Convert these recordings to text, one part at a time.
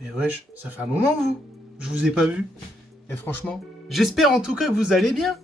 Mais wesh, ça fait un moment je vous ai pas vu. Et franchement, j'espère en tout cas que vous allez bien.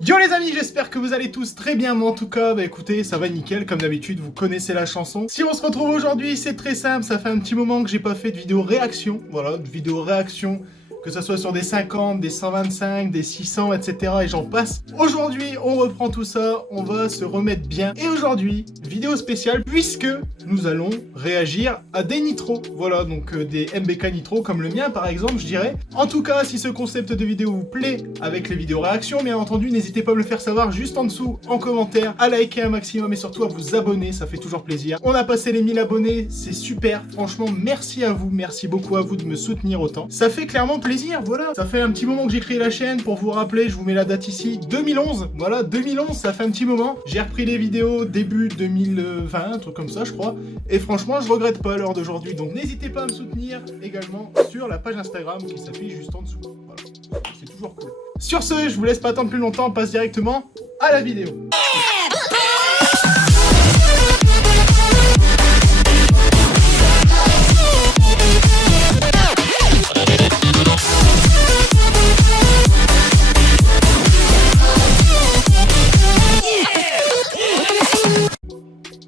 Yo les amis, j'espère que vous allez tous très bien, mais en tout cas, bah écoutez, ça va nickel, comme d'habitude, vous connaissez la chanson. Si on se retrouve aujourd'hui, c'est très simple, ça fait un petit moment que j'ai pas fait de vidéo réaction, voilà, de vidéo réaction, que ce soit sur des 50, des 125, des 600, etc. et j'en passe. Aujourd'hui, on reprend tout ça, on va se remettre bien. Et aujourd'hui, vidéo spéciale, puisque nous allons réagir à des nitros. Voilà, donc des MBK nitros, comme le mien par exemple, je dirais. En tout cas, si ce concept de vidéo vous plaît, avec les vidéos réactions, bien entendu, n'hésitez pas à me le faire savoir juste en dessous, en commentaire, à liker un maximum et surtout à vous abonner, ça fait toujours plaisir. On a passé les 1000 abonnés, c'est super. Franchement, merci à vous, merci beaucoup à vous de me soutenir autant. Ça fait clairement plaisir, voilà. Ça fait un petit moment que j'ai créé la chaîne, pour vous rappeler, je vous mets la date ici, 2011. Voilà, 2011, ça fait un petit moment. J'ai repris les vidéos début 2020, un truc comme ça, je crois. Et franchement, je regrette pas à l'heure d'aujourd'hui. Donc n'hésitez pas à me soutenir également sur la page Instagram qui s'affiche juste en dessous. Voilà, c'est toujours cool. Sur ce, je vous laisse pas attendre plus longtemps, on passe directement à la vidéo.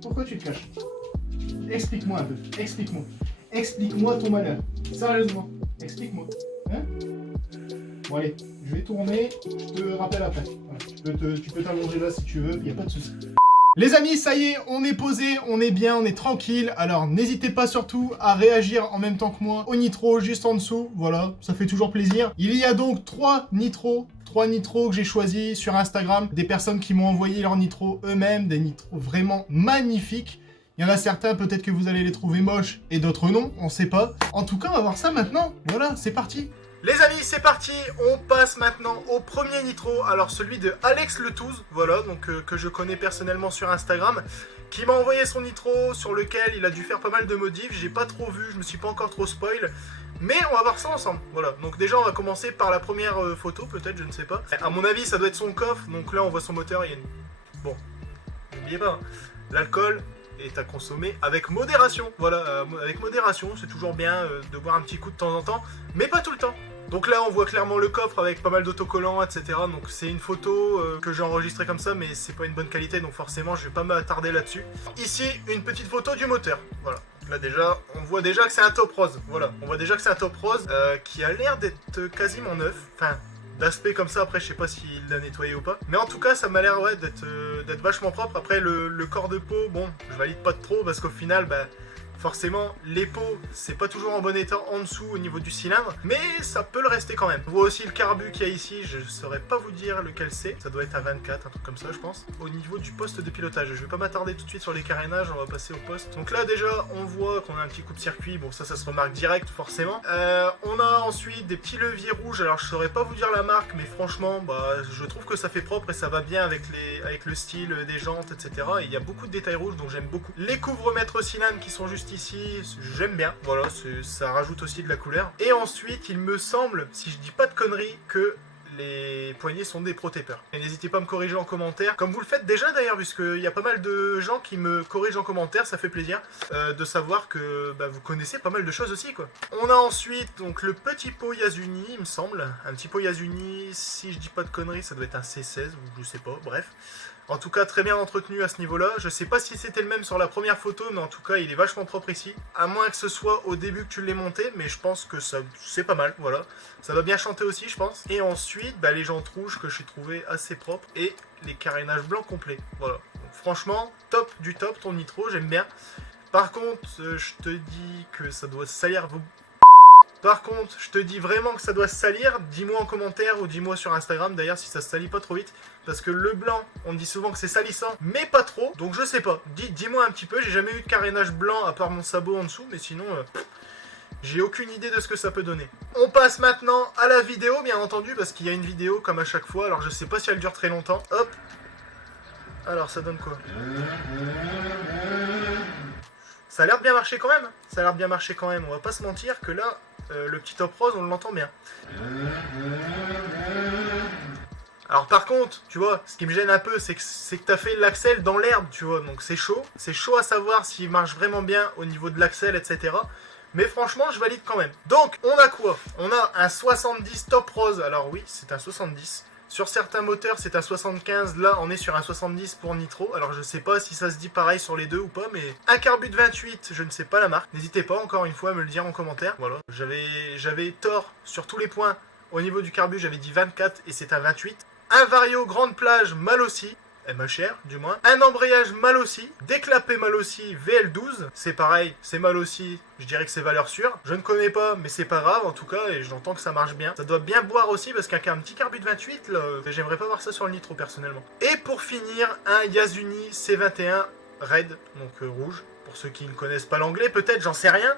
Pourquoi tu te caches? Explique-moi un peu, explique-moi. Explique-moi ton malheur. Sérieusement, explique-moi. Hein? Bon allez, je vais tourner, je te rappelle après. Voilà. Tu peux t'allonger là si tu veux, il n'y a pas de souci. Les amis, ça y est, on est posé, on est bien, on est tranquille. Alors n'hésitez pas surtout à réagir en même temps que moi au nitro juste en dessous. Voilà, ça fait toujours plaisir. Il y a donc 3 nitros que j'ai choisis sur Instagram. Des personnes qui m'ont envoyé leurs nitros eux-mêmes, des nitros vraiment magnifiques. Il y en a certains, peut-être que vous allez les trouver moches et d'autres non, on sait pas. En tout cas, on va voir ça maintenant. Voilà, c'est parti. Les amis, c'est parti. On passe maintenant au premier nitro. Alors celui de Alex Letouze, voilà, donc que je connais personnellement sur Instagram, qui m'a envoyé son nitro sur lequel il a dû faire pas mal de modifs. J'ai pas trop vu, je me suis pas encore trop spoil. Mais on va voir ça ensemble, voilà. Donc déjà on va commencer par la première photo, peut-être, je ne sais pas. À mon avis ça doit être son coffre, donc là on voit son moteur, il y a une... Bon, n'oubliez pas, hein, l'alcool est à consommer avec modération. Voilà, avec modération, c'est toujours bien de boire un petit coup de temps en temps, mais pas tout le temps. Donc là on voit clairement le coffre avec pas mal d'autocollants, etc. Donc c'est une photo que j'ai enregistrée comme ça, mais c'est pas une bonne qualité, donc forcément je vais pas m'attarder là-dessus. Ici, une petite photo du moteur, voilà. Là déjà, on voit déjà que c'est un top rose, voilà. On voit déjà que c'est un top rose qui a l'air d'être quasiment neuf, enfin... D'aspect comme ça, après je sais pas s'il l'a nettoyé ou pas. Mais en tout cas ça m'a l'air ouais, d'être vachement propre. Après le corps de peau, bon, je valide pas de trop parce qu'au final, bah, forcément, les peaux, c'est pas toujours en bon état en dessous au niveau du cylindre, mais ça peut le rester quand même. On voit aussi le carbu qu'il y a ici, je saurais pas vous dire lequel c'est. Ça doit être à 24, un truc comme ça, je pense. Au niveau du poste de pilotage, je vais pas m'attarder tout de suite sur les carénages, on va passer au poste. Donc là, déjà, on voit qu'on a un petit coup de circuit. Bon, ça se remarque direct, forcément. On a ensuite des petits leviers rouges. Alors, je saurais pas vous dire la marque, mais franchement, bah, je trouve que ça fait propre et ça va bien avec le style des jantes, etc. Et il y a beaucoup de détails rouges, donc j'aime beaucoup. Les couvre-mètres cylindres qui sont juste ici, j'aime bien, voilà, ça rajoute aussi de la couleur. Et ensuite, il me semble, si je dis pas de conneries, que les poignées sont des protecteurs. Et n'hésitez pas à me corriger en commentaire, comme vous le faites déjà d'ailleurs, puisqu'il y a pas mal de gens qui me corrigent en commentaire, ça fait plaisir de savoir que bah, vous connaissez pas mal de choses aussi, quoi. On a ensuite donc le petit pot Yasuni, il me semble, un petit pot Yasuni, si je dis pas de conneries, ça doit être un C16, ou je sais pas, bref. En tout cas, très bien entretenu à ce niveau-là. Je sais pas si c'était le même sur la première photo, mais en tout cas, il est vachement propre ici. À moins que ce soit au début que tu l'aies monté, mais je pense que ça c'est pas mal, voilà. Ça va bien chanter aussi, je pense. Et ensuite, bah, les jantes rouges que j'ai trouvé assez propres et les carénages blancs complets, voilà. Donc, franchement, top du top, ton nitro, j'aime bien. Par contre, je te dis que ça doit salir vos... Par contre, je te dis vraiment que ça doit se salir, dis-moi en commentaire ou dis-moi sur Instagram d'ailleurs si ça se salit pas trop vite. Parce que le blanc, on dit souvent que c'est salissant, mais pas trop, donc je sais pas. Dis-moi un petit peu, j'ai jamais eu de carénage blanc à part mon sabot en dessous, mais sinon, j'ai aucune idée de ce que ça peut donner. On passe maintenant à la vidéo, bien entendu, parce qu'il y a une vidéo comme à chaque fois, alors je sais pas si elle dure très longtemps. Hop. Alors ça donne quoi? Ça a l'air de bien marcher quand même, ça a l'air de bien marcher quand même, on va pas se mentir que là... le petit top rose, on l'entend bien. Alors par contre, tu vois, ce qui me gêne un peu, c'est que tu as fait l'axel dans l'herbe, tu vois, donc c'est chaud. C'est chaud à savoir s'il marche vraiment bien au niveau de l'axel, etc. mais franchement je valide quand même. Donc on a quoi? On a un 70 top rose, alors oui c'est un 70. Sur certains moteurs, c'est un 75. Là, on est sur un 70 pour Nitro. Alors, je sais pas si ça se dit pareil sur les deux ou pas, mais un Carbut 28, je ne sais pas la marque. N'hésitez pas, encore une fois, à me le dire en commentaire. Voilà, j'avais tort sur tous les points. Au niveau du Carbut, j'avais dit 24 et c'est un 28. Un Vario grande plage, mal aussi. Mal cher, du moins. Un embrayage mal aussi. Déclapé mal aussi, VL12. C'est pareil, c'est mal aussi. Je dirais que c'est valeur sûre. Je ne connais pas, mais c'est pas grave en tout cas. Et j'entends que ça marche bien. Ça doit bien boire aussi parce qu'un petit Carbut 28, là, j'aimerais pas voir ça sur le Nitro personnellement. Et pour finir, un Yasuni C21 Red, donc rouge. Pour ceux qui ne connaissent pas l'anglais, peut-être, j'en sais rien.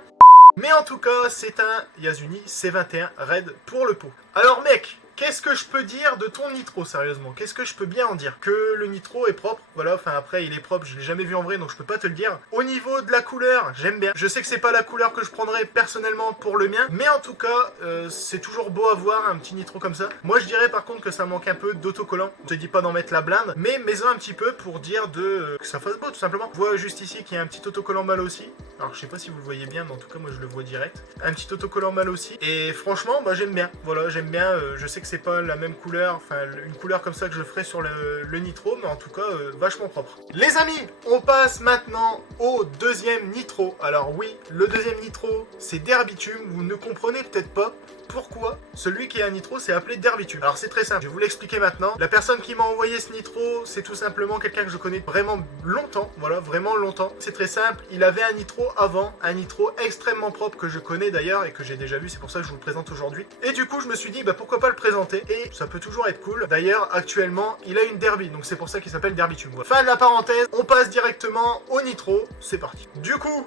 Mais en tout cas, c'est un Yasuni C21 Red pour le pot. Alors mec, qu'est-ce que je peux dire de ton Nitro, sérieusement? Qu'est-ce que je peux bien en dire? Que le Nitro est propre, voilà, enfin après il est propre, je l'ai jamais vu en vrai donc je peux pas te le dire. Au niveau de la couleur, j'aime bien. Je sais que c'est pas la couleur que je prendrais personnellement pour le mien, mais en tout cas, c'est toujours beau à voir un petit Nitro comme ça. Moi je dirais par contre que ça manque un peu d'autocollant. Je te dis pas d'en mettre la blinde, mais mets-en un petit peu pour dire que ça fasse beau tout simplement. Je vois juste ici qu'il y a un petit autocollant mal aussi. Alors je sais pas si vous le voyez bien, mais en tout cas moi je le vois direct. Un petit autocollant mal aussi. Et franchement, bah j'aime bien. Voilà, j'aime bien. Je sais que c'est pas la même couleur, enfin une couleur comme ça que je ferai sur le Nitro, mais en tout cas vachement propre. Les amis, on passe maintenant au deuxième Nitro. Alors oui, le deuxième Nitro, c'est Derbitume. Vous ne comprenez peut-être pas pourquoi celui qui est un Nitro s'est appelé Derbitume. Alors c'est très simple, je vais vous l'expliquer maintenant. La personne qui m'a envoyé ce Nitro, c'est tout simplement quelqu'un que je connais vraiment longtemps, voilà, vraiment longtemps. C'est très simple, il avait un Nitro avant, un Nitro extrêmement propre que je connais d'ailleurs et que j'ai déjà vu, c'est pour ça que je vous le présente aujourd'hui. Et du coup je me suis dit, bah pourquoi pas le présenter, et ça peut toujours être cool. D'ailleurs actuellement, il a une Derby, donc c'est pour ça qu'il s'appelle Derbitume. Voilà. Fin de la parenthèse, on passe directement au Nitro, c'est parti. Du coup,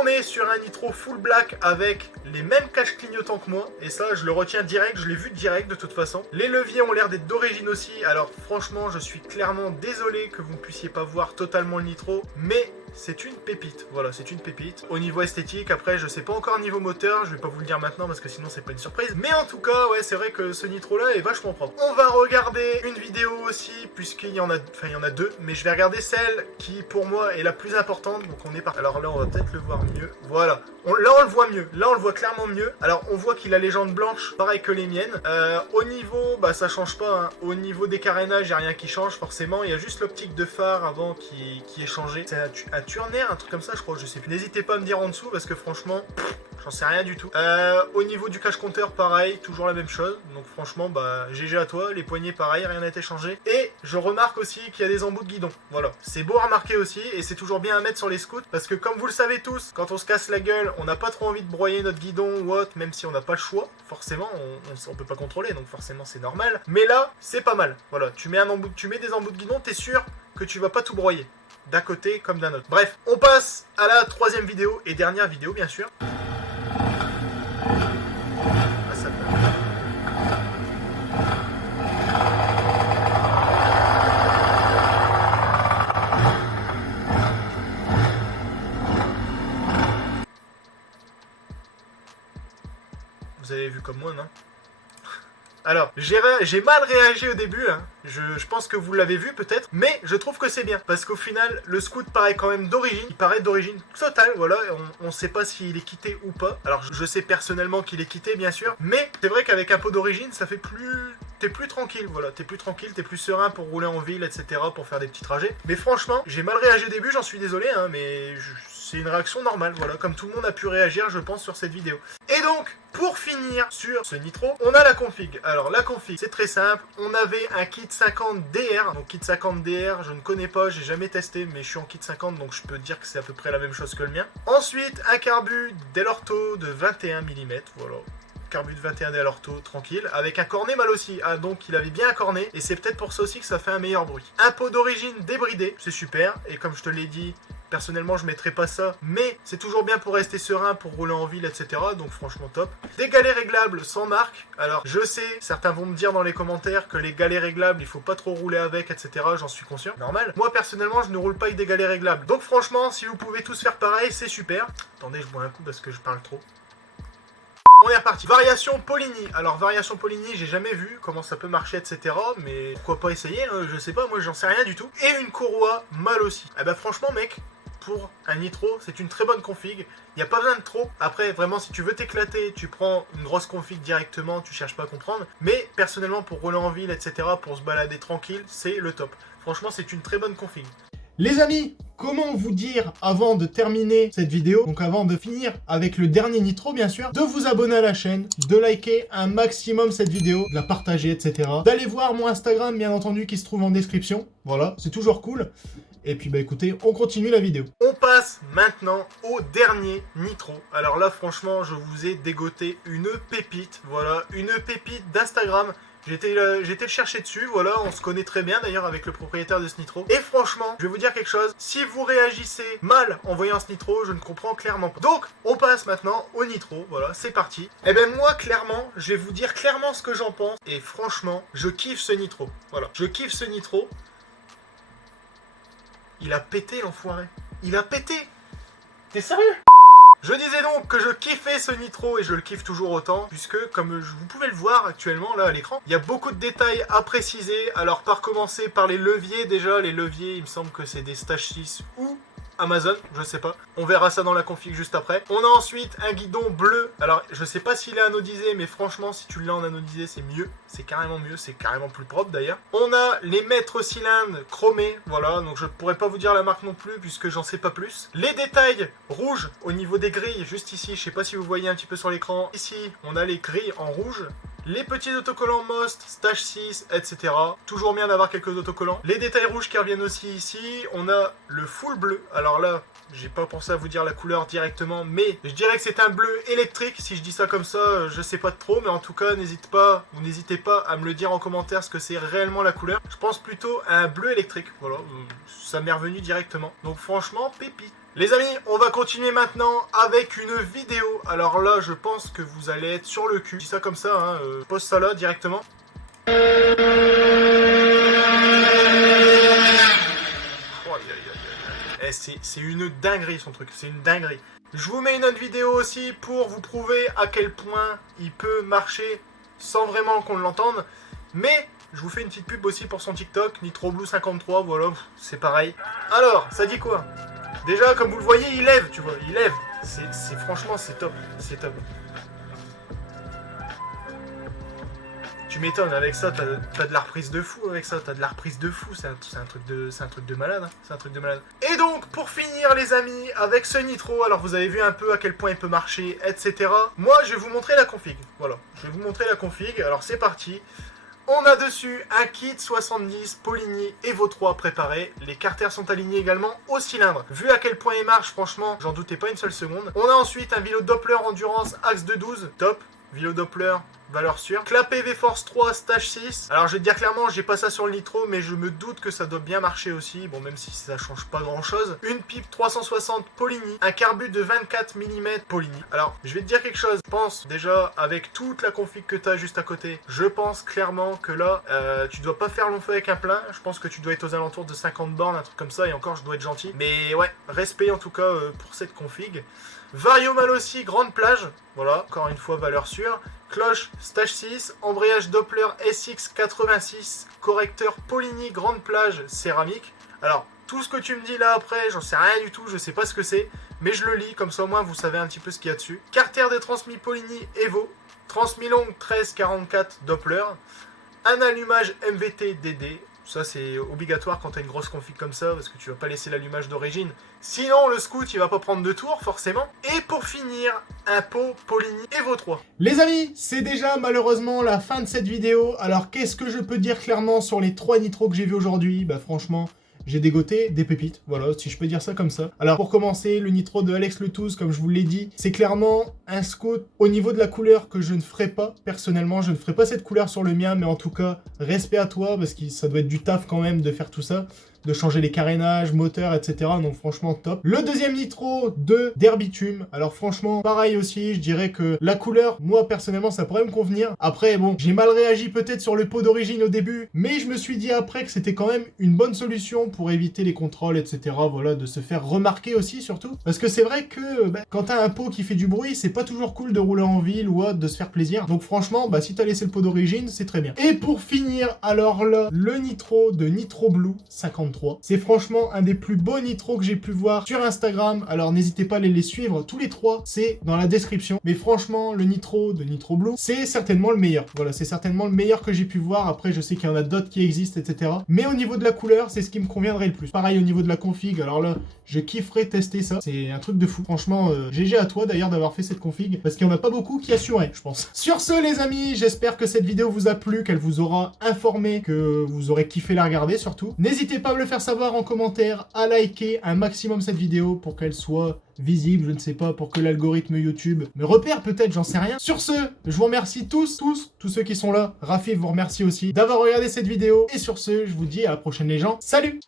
on est sur un Nitro full black avec les mêmes caches clignotants que moi. Et ça, je le retiens direct, je l'ai vu direct de toute façon. Les leviers ont l'air d'être d'origine aussi. Alors franchement, je suis clairement désolé que vous ne puissiez pas voir totalement le Nitro. Mais c'est une pépite, voilà, c'est une pépite. Au niveau esthétique, après, je sais pas encore niveau moteur, je vais pas vous le dire maintenant parce que sinon c'est pas une surprise. Mais en tout cas, ouais, c'est vrai que ce Nitro là est vachement propre. On va regarder une vidéo aussi, puisqu'il y en a, enfin il y en a deux, mais je vais regarder celle qui pour moi est la plus importante, donc on est parti. Alors là, on va peut-être le voir mieux, voilà. Là on le voit mieux, là on le voit clairement mieux. Alors on voit qu'il a les jantes blanches, pareil que les miennes. Au niveau, bah ça change pas, hein. Au niveau des carénages, il n'y a rien qui change forcément. Il y a juste l'optique de phare avant qui est changée. C'est un Turner, un truc comme ça je crois, je sais plus. N'hésitez pas à me dire en dessous parce que franchement, j'en sais rien du tout. Au niveau du cache compteur, pareil, toujours la même chose. Donc franchement, bah GG à toi, les poignées pareil, rien n'a été changé. Et je remarque aussi qu'il y a des embouts de guidon. Voilà, c'est beau à remarquer aussi et c'est toujours bien à mettre sur les scouts parce que comme vous le savez tous, quand on se casse la gueule, on n'a pas trop envie de broyer notre guidon ou autre, même si on n'a pas le choix. Forcément, on peut pas contrôler, donc forcément c'est normal. Mais là, c'est pas mal. Voilà, tu mets des embouts de guidon, t'es sûr que tu vas pas tout broyer. D'un côté comme d'un autre. Bref, on passe à la troisième vidéo et dernière vidéo bien sûr. Ah, ça peut... Vous avez vu comme moi, non? Alors, j'ai mal réagi au début, hein. Je pense que vous l'avez vu peut-être, mais je trouve que c'est bien, parce qu'au final, le scout paraît quand même d'origine, il paraît d'origine totale, voilà, on sait pas s'il est quitté ou pas. Alors, je sais personnellement qu'il est quitté, bien sûr, mais c'est vrai qu'avec un pot d'origine, ça fait plus... T'es plus tranquille, voilà, t'es plus tranquille, t'es plus serein pour rouler en ville, etc., pour faire des petits trajets. Mais franchement, j'ai mal réagi au début, j'en suis désolé, hein, mais c'est une réaction normale, voilà, comme tout le monde a pu réagir, je pense, sur cette vidéo. Et donc, pour finir sur ce Nitro, on a la config. Alors, la config, c'est très simple, on avait un kit 50 DR, donc kit 50 DR, je ne connais pas, j'ai jamais testé, mais je suis en kit 50, donc je peux dire que c'est à peu près la même chose que le mien. Ensuite, un carbu Dell'Orto de 21 mm, voilà. Carbut 21 Dell'Orto, tranquille, avec un cornet mal aussi, ah donc il avait bien un cornet, et c'est peut-être pour ça aussi que ça fait un meilleur bruit. Un pot d'origine débridé, c'est super, et comme je te l'ai dit, personnellement je mettrais pas ça, mais c'est toujours bien pour rester serein, pour rouler en ville, etc. Donc franchement top. Des galets réglables sans marque, alors je sais, certains vont me dire dans les commentaires que les galets réglables, il faut pas trop rouler avec, etc. J'en suis conscient, normal. Moi personnellement je ne roule pas avec des galets réglables, donc franchement si vous pouvez tous faire pareil, c'est super. Attendez, je bois un coup parce que je parle trop. On est reparti. Variation Polini. Alors, variation Polini, j'ai jamais vu comment ça peut marcher, etc. Mais pourquoi pas essayer, hein, je sais pas, moi j'en sais rien du tout. Et une courroie mal aussi. Eh ben franchement, mec, pour un nitro, c'est une très bonne config. Il n'y a pas besoin de trop. Après, vraiment, si tu veux t'éclater, tu prends une grosse config directement, tu cherches pas à comprendre. Mais personnellement, pour rouler en ville, etc., pour se balader tranquille, c'est le top. Franchement, c'est une très bonne config. Les amis, comment vous dire avant de terminer cette vidéo, donc avant de finir avec le dernier nitro bien sûr, de vous abonner à la chaîne, de liker un maximum cette vidéo, de la partager, etc. D'aller voir mon Instagram bien entendu qui se trouve en description, voilà, c'est toujours cool. Et puis bah écoutez, on continue la vidéo. On passe maintenant au dernier nitro. Alors là franchement, je vous ai dégoté une pépite, voilà, une pépite d'Instagram. J'ai été le chercher dessus, voilà, on se connaît très bien d'ailleurs avec le propriétaire de ce nitro. Et franchement, je vais vous dire quelque chose, si vous réagissez mal en voyant ce nitro, je ne comprends clairement pas. Donc, on passe maintenant au nitro, voilà, c'est parti. Et ben moi, clairement, je vais vous dire clairement ce que j'en pense. Et franchement, je kiffe ce nitro, voilà, je kiffe ce nitro. Il a pété l'enfoiré, il a pété. T'es sérieux ? Je disais donc que je kiffais ce nitro et je le kiffe toujours autant, puisque comme vous pouvez le voir actuellement là à l'écran, il y a beaucoup de détails à préciser. Alors par commencer par les leviers, déjà les leviers il me semble que c'est des Stage 6 ou Amazon, je sais pas. On verra ça dans la config juste après. On a ensuite un guidon bleu. Alors je sais pas s'il est anodisé, mais franchement si tu l'as en anodisé c'est mieux. C'est carrément mieux, c'est carrément plus propre d'ailleurs. On a les mètres cylindres chromés, voilà. Donc je pourrais pas vous dire la marque non plus puisque j'en sais pas plus. Les détails rouges au niveau des grilles, juste ici. Je sais pas si vous voyez un petit peu sur l'écran. Ici on a les grilles en rouge. Les petits autocollants Most, Stage 6, etc. Toujours bien d'avoir quelques autocollants. Les détails rouges qui reviennent aussi ici. On a le full bleu. Alors là, j'ai pas pensé à vous dire la couleur directement, mais je dirais que c'est un bleu électrique. Si je dis ça comme ça, je sais pas trop, mais en tout cas, n'hésitez pas à me le dire en commentaire ce que c'est réellement la couleur. Je pense plutôt à un bleu électrique. Voilà, ça m'est revenu directement. Donc franchement, pépite. Les amis, on va continuer maintenant avec une vidéo. Alors là, je pense que vous allez être sur le cul. Je dis ça comme ça, hein, pose ça là directement. Oh, c'est une dinguerie son truc, c'est une dinguerie. Je vous mets une autre vidéo aussi pour vous prouver à quel point il peut marcher sans vraiment qu'on l'entende. Mais je vous fais une petite pub aussi pour son TikTok, NitroBlue53, voilà, c'est pareil. Alors, ça dit quoi ? Déjà, comme vous le voyez, il lève, tu vois, il lève. Franchement, c'est top, c'est top. Tu m'étonnes, avec ça, t'as de la reprise de fou, avec ça, t'as de la reprise de fou, c'est un truc de malade, hein. C'est un truc de malade. Et donc, pour finir, les amis, avec ce nitro, alors vous avez vu un peu à quel point il peut marcher, etc. Moi, je vais vous montrer la config, voilà, je vais vous montrer la config, alors c'est parti. On a dessus un kit 70 Poligny Evo 3 préparé. Les carters sont alignés également au cylindre. Vu à quel point il marche, franchement, j'en doutais pas une seule seconde. On a ensuite un vélo Doppler Endurance Axe de 12, top. Vélo Doppler, valeur sûre. Clapet V-Force 3 Stage 6. Alors je vais te dire clairement, j'ai pas ça sur le nitro, mais je me doute que ça doit bien marcher aussi. Bon, même si ça change pas grand chose. Une pipe 360 Poligny. Un carbu de 24 mm Poligny. Alors, je vais te dire quelque chose. Je pense déjà, avec toute la config que tu as juste à côté, je pense clairement que là, tu dois pas faire long feu avec un plein. Je pense que tu dois être aux alentours de 50 bornes, un truc comme ça. Et encore, je dois être gentil. Mais ouais, respect en tout cas pour cette config. Variomal aussi, grande plage. Voilà, encore une fois, valeur sûre. Cloche, Stage 6. Embrayage Doppler SX86. Correcteur Poligny, grande plage, céramique. Alors, tout ce que tu me dis là après, j'en sais rien du tout, je sais pas ce que c'est. Mais je le lis, comme ça au moins vous savez un petit peu ce qu'il y a dessus. Carter de transmis Poligny Evo. Transmis longue 1344 Doppler. Un allumage MVT DD. Ça c'est obligatoire quand tu as une grosse config comme ça, parce que tu vas pas laisser l'allumage d'origine. Sinon le scout il va pas prendre de tour forcément. Et pour finir, un pot Poligny Evo 3. Les amis, c'est déjà malheureusement la fin de cette vidéo. Alors qu'est-ce que je peux dire clairement sur les 3 nitros que j'ai vus aujourd'hui ? Bah franchement, j'ai dégoté des pépites, voilà, si je peux dire ça comme ça. Alors pour commencer, le nitro de Alex Le Touze, comme je vous l'ai dit, c'est clairement un scout au niveau de la couleur que je ne ferai pas. Personnellement, je ne ferai pas cette couleur sur le mien, mais en tout cas, respect à toi, parce que ça doit être du taf quand même de faire tout ça, de changer les carénages, moteurs, etc. Donc franchement, top. Le deuxième nitro de Derbitume. Alors franchement, pareil aussi, je dirais que la couleur, moi personnellement, ça pourrait me convenir. Après, bon, j'ai mal réagi peut-être sur le pot d'origine au début, mais je me suis dit après que c'était quand même une bonne solution pour éviter les contrôles, etc. Voilà, de se faire remarquer aussi, surtout. Parce que c'est vrai que quand t'as un pot qui fait du bruit, c'est pas toujours cool de rouler en ville ou autre, de se faire plaisir. Donc franchement, si t'as laissé le pot d'origine, c'est très bien. Et pour finir, alors là, le nitro de NitroBlue 53. 53. C'est franchement un des plus beaux nitros que j'ai pu voir sur Instagram. Alors n'hésitez pas à les suivre. Tous les 3, c'est dans la description. Mais franchement, le nitro de Nitro Blue, c'est certainement le meilleur. Voilà, c'est certainement le meilleur que j'ai pu voir. Après, je sais qu'il y en a d'autres qui existent, etc. Mais au niveau de la couleur, c'est ce qui me conviendrait le plus. Pareil au niveau de la config. Alors là, je kifferais tester ça. C'est un truc de fou. Franchement, GG à toi d'ailleurs d'avoir fait cette config. Parce qu'il n'y en a pas beaucoup qui assuraient, je pense. Sur ce, les amis, j'espère que cette vidéo vous a plu, qu'elle vous aura informé, que vous aurez kiffé la regarder surtout. N'hésitez pas à me le faire savoir en commentaire, à liker un maximum cette vidéo pour qu'elle soit visible, je ne sais pas, pour que l'algorithme YouTube me repère peut-être, j'en sais rien. Sur ce, je vous remercie tous ceux qui sont là. Rafi vous remercie aussi d'avoir regardé cette vidéo. Et sur ce, je vous dis à la prochaine les gens. Salut!